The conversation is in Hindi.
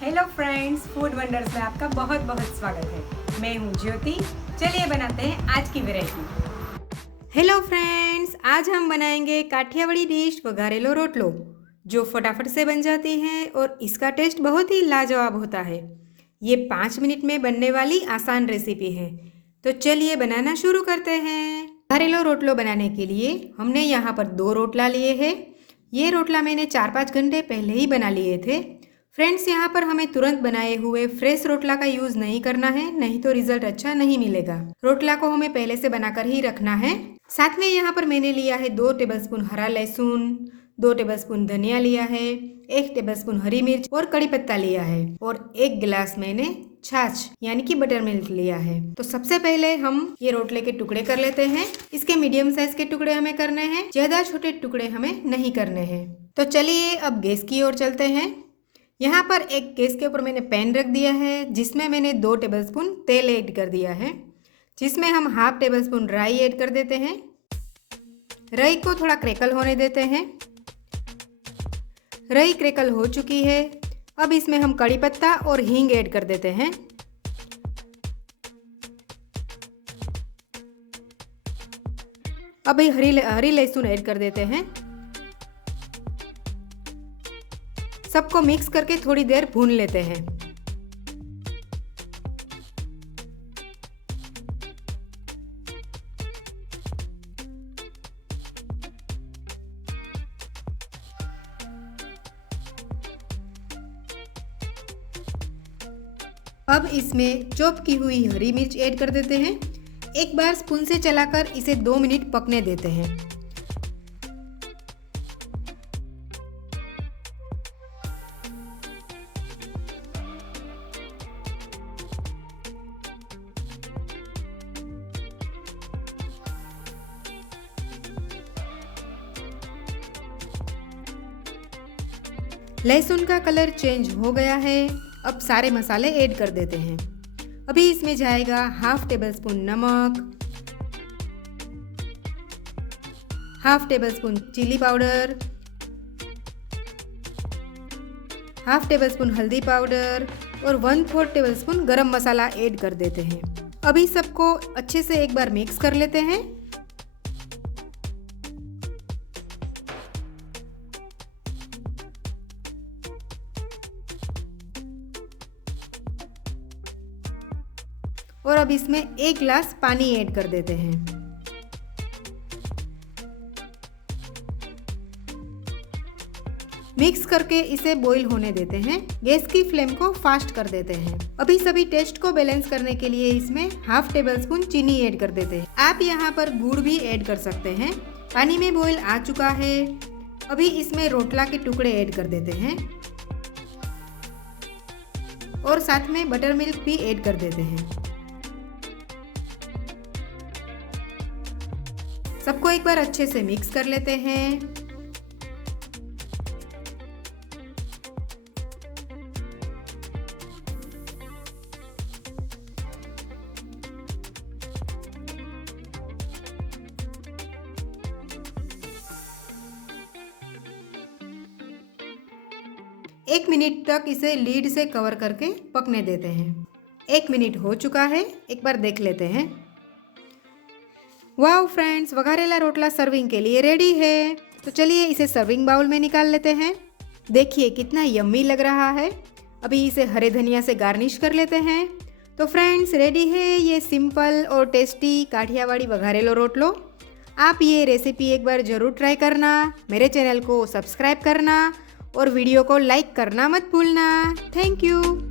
हेलो फ्रेंड्स, फूड वंडर्स में आपका बहुत बहुत स्वागत है। मैं हूँ ज्योति। चलिए बनाते हैं आज की वैरायटी। हेलो फ्रेंड्स, आज हम बनाएंगे काठियावाड़ी डिश वघारेलो रोटलो, जो फटाफट से बन जाती है और इसका टेस्ट बहुत ही लाजवाब होता है। ये 5 मिनट में बनने वाली आसान रेसिपी है। तो चलिए बनाना शुरू करते हैं। वघारेलो रोटलो बनाने के लिए हमने यहाँ पर 2 रोटला लिए हैं। ये रोटला मैंने 4-5 घंटे पहले ही बना लिए थे। फ्रेंड्स, यहाँ पर हमें तुरंत बनाए हुए फ्रेश रोटला का यूज़ नहीं करना है, नहीं तो रिजल्ट अच्छा नहीं मिलेगा। रोटला को हमें पहले से बनाकर ही रखना है। साथ में यहाँ पर मैंने लिया है 2 टेबलस्पून हरा लहसुन, 2 टेबलस्पून धनिया लिया है, 1 टेबलस्पून हरी मिर्च और कड़ी पत्ता लिया है और 1 गिलास मैंने छाछ यानी कि बटर मिल्क लिया है। तो सबसे पहले हम ये रोटले के टुकड़े कर लेते हैं। इसके मीडियम साइज के टुकड़े हमें करने हैं, ज्यादा छोटे टुकड़े हमें नहीं करने हैं। तो चलिए अब गैस की ओर चलते हैं। यहाँ पर एक गैस के ऊपर मैंने पैन रख दिया है, जिसमें मैंने 2 टेबलस्पून तेल ऐड कर दिया है, जिसमें हम हाफ टेबलस्पून राई ऐड कर देते हैं। राई को थोड़ा क्रैकल होने देते हैं। राई क्रैकल हो चुकी है। अब इसमें हम कड़ी पत्ता और हींग ऐड कर देते हैं। अब हरी लहसुन ऐड कर देते हैं। सबको मिक्स करके थोड़ी देर भून लेते हैं। अब इसमें चॉप की हुई हरी मिर्च ऐड कर देते हैं। एक बार स्पून से चलाकर इसे 2 मिनट पकने देते हैं। लहसुन का कलर चेंज हो गया है। अब सारे मसाले ऐड कर देते हैं। अभी इसमें जाएगा हाफ टेबलस्पून नमक, half tablespoon chili powder, half tablespoon हल्दी पाउडर और 1/4 टेबलस्पून गरम मसाला ऐड कर देते हैं। अभी सबको अच्छे से एक बार मिक्स कर लेते हैं। और अब इसमें 1 गिलास पानी ऐड कर देते हैं। मिक्स करके इसे बॉईल होने देते हैं। गैस की फ्लेम को फास्ट कर देते हैं। अभी सभी टेस्ट को बैलेंस करने के लिए इसमें हाफ टेबलस्पून चीनी ऐड कर देते हैं। आप यहाँ पर गुड़ भी ऐड कर सकते हैं। पानी में बॉईल आ चुका है। अभी इसमें रोटला के टुकड़े ऐड कर देते हैं और साथ में बटर मिल्क भी ऐड कर देते हैं। सबको एक बार अच्छे से मिक्स कर लेते हैं। एक मिनट तक इसे लीड से कवर करके पकने देते हैं। 1 मिनट हो चुका है, एक बार देख लेते हैं। वाओ फ्रेंड्स, वघारेला रोटला सर्विंग के लिए रेडी है। तो चलिए इसे सर्विंग बाउल में निकाल लेते हैं। देखिए कितना यम्मी लग रहा है। अभी इसे हरे धनिया से गार्निश कर लेते हैं। तो फ्रेंड्स, रेडी है ये सिंपल और टेस्टी काठियावाड़ी वघारेलो रोटलो। आप ये रेसिपी एक बार ज़रूर ट्राई करना। मेरे चैनल को सब्सक्राइब करना और वीडियो को लाइक करना मत भूलना। Thank you.